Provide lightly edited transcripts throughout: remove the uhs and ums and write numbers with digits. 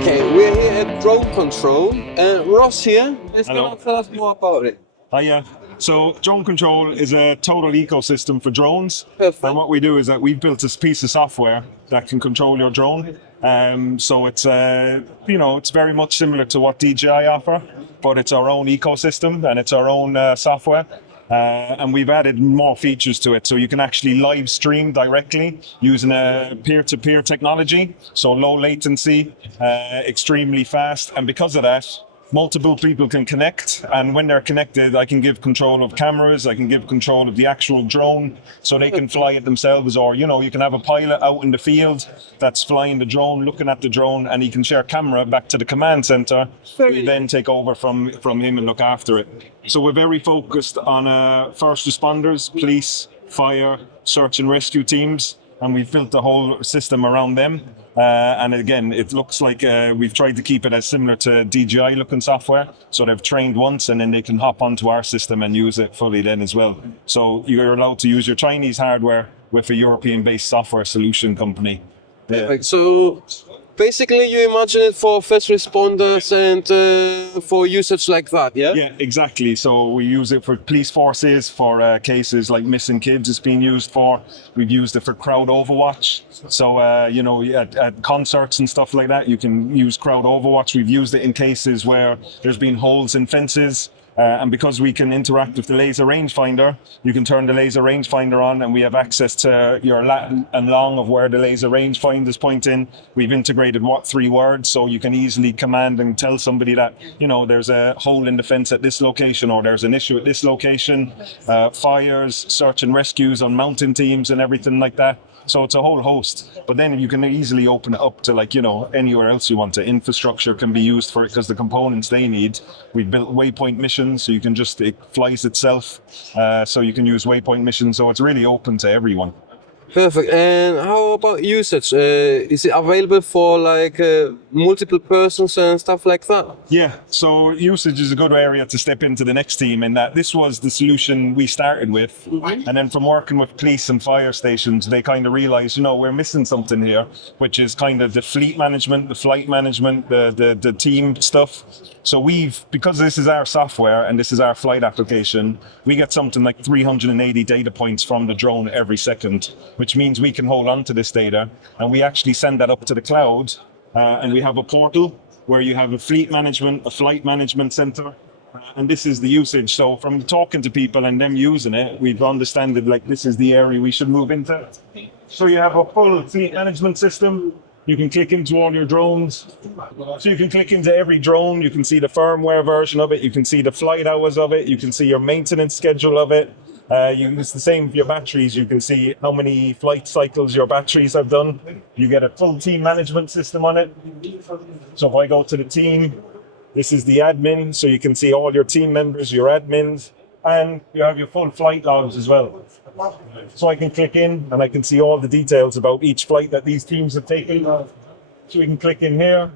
Okay, we're here at Drone Control. Ross here is Hello. going to tell us more about it. Hiya. So drone control is a total ecosystem for drones. Perfect. And what we do is that we've built this piece of software that can control your drone. So it's it's very much similar to what DJI offer, but it's our own ecosystem and it's our own software. And we've added more features to it, so you can actually live stream directly using a peer-to-peer technology, so low latency, extremely fast, and because of that, multiple people can connect, and when they're connected, I can give control of cameras, I can give control of the actual drone, so they can fly it themselves, or you can have a pilot out in the field that's flying the drone, looking at the drone, and he can share camera back to the command center. We then take over from him and look after it. So we're very focused on first responders, police, fire, search and rescue teams, and we've built the whole system around them. And again, it looks like we've tried to keep it as similar to DJI looking software. So they've trained once and then they can hop onto our system and use it fully then as well. So you're allowed to use your Chinese hardware with a European-based software solution company. Perfect. So basically you imagine it for first responders and for usage like that, yeah? Yeah, exactly. So we use it for police forces, for cases like missing kids it's being used for. We've used it for crowd overwatch. So, at concerts and stuff like that, you can use crowd overwatch. We've used it in cases where there's been holes in fences. And because we can interact with the laser rangefinder, you can turn the laser rangefinder on and we have access to your lat and long of where the laser rangefinder is pointing. We've integrated 3 words, so you can easily command and tell somebody that, there's a hole in the fence at this location or there's an issue at this location, fires, search and rescues on mountain teams and everything like that. So it's a whole host, but then you can easily open it up to anywhere else you want to. Infrastructure can be used for it because the components they need. We've built waypoint missions, so you can it flies itself. So you can use waypoint missions. So it's really open to everyone. Perfect. And how about usage? Is it available for multiple persons and stuff like that? Yeah, so usage is a good area to step into the next team in that this was the solution we started with. And then from working with police and fire stations, they kind of realized, we're missing something here, which is kind of the fleet management, the flight management, the team stuff. So because this is our software and this is our flight application, we get something like 380 data points from the drone every second, which means we can hold on to this data and we actually send that up to the cloud. And we have a portal where you have a fleet management, a flight management center, and this is the usage. So from talking to people and them using it, we've understood that this is the area we should move into. So you have a full fleet management system. You can click into all your drones. So you can click into every drone. You can see the firmware version of it. You can see the flight hours of it. You can see your maintenance schedule of it. It's the same with your batteries. You can see how many flight cycles your batteries have done. You get a full team management system on it. So if I go to the team, this is the admin. So you can see all your team members, your admins, and you have your full flight logs as well. So I can click in and I can see all the details about each flight that these teams have taken. So we can click in here.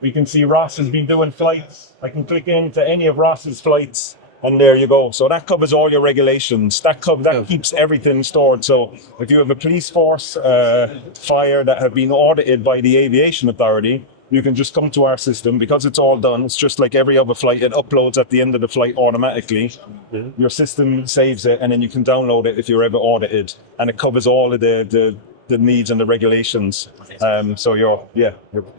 We can see Ross has been doing flights. I can click into any of Ross's flights. And there you go. So that covers all your regulations. That keeps everything stored. So if you have a police force, fire that have been audited by the aviation authority, you can just come to our system because it's all done. It's just like every other flight. It uploads at the end of the flight automatically. Mm-hmm. Your system saves it and then you can download it if you're ever audited. And it covers all of the needs and the regulations. So you're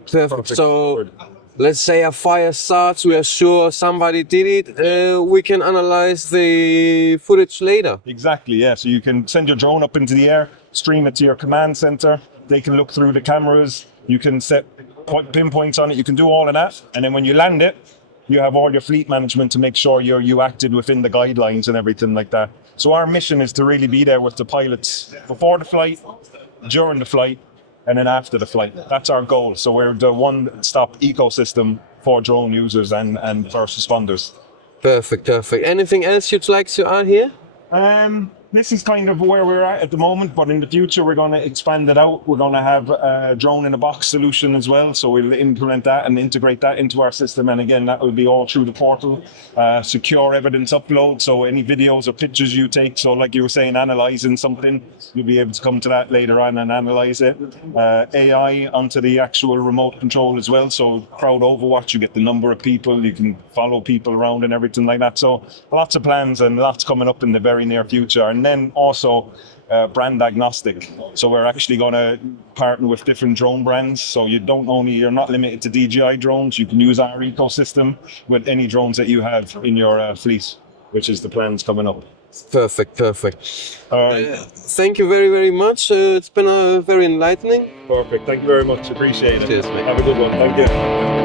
perfect. So let's say a fire starts, we are sure somebody did it, we can analyze the footage later. Exactly, yeah. So you can send your drone up into the air, stream it to your command center. They can look through the cameras. You can set pinpoints on it. You can do all of that. And then when you land it, you have all your fleet management to make sure you acted within the guidelines and everything like that. So our mission is to really be there with the pilots before the flight, during the flight, and then after the flight. That's our goal. So we're the one-stop ecosystem for drone users and first responders. Perfect. Anything else you'd like to add here? This is kind of where we're at the moment, but in the future we're going to expand it out. We're going to have a drone in a box solution as well, so we'll implement that and integrate that into our system, and again that will be all through the portal. Secure evidence upload, so any videos or pictures you take, so like you were saying, analysing something, you'll be able to come to that later on and analyse it. AI onto the actual remote control as well, so crowd overwatch, you get the number of people, you can follow people around and everything like that. So lots of plans and lots coming up in the very near future. And then also brand agnostic. So we're actually going to partner with different drone brands. So you're not limited to DJI drones. You can use our ecosystem with any drones that you have in your fleet, which is the plans coming up. Perfect. All right. Thank you very, very much. It's been very enlightening. Perfect. Thank you very much. Appreciate it. Cheers, mate. Have a good one. Thank you.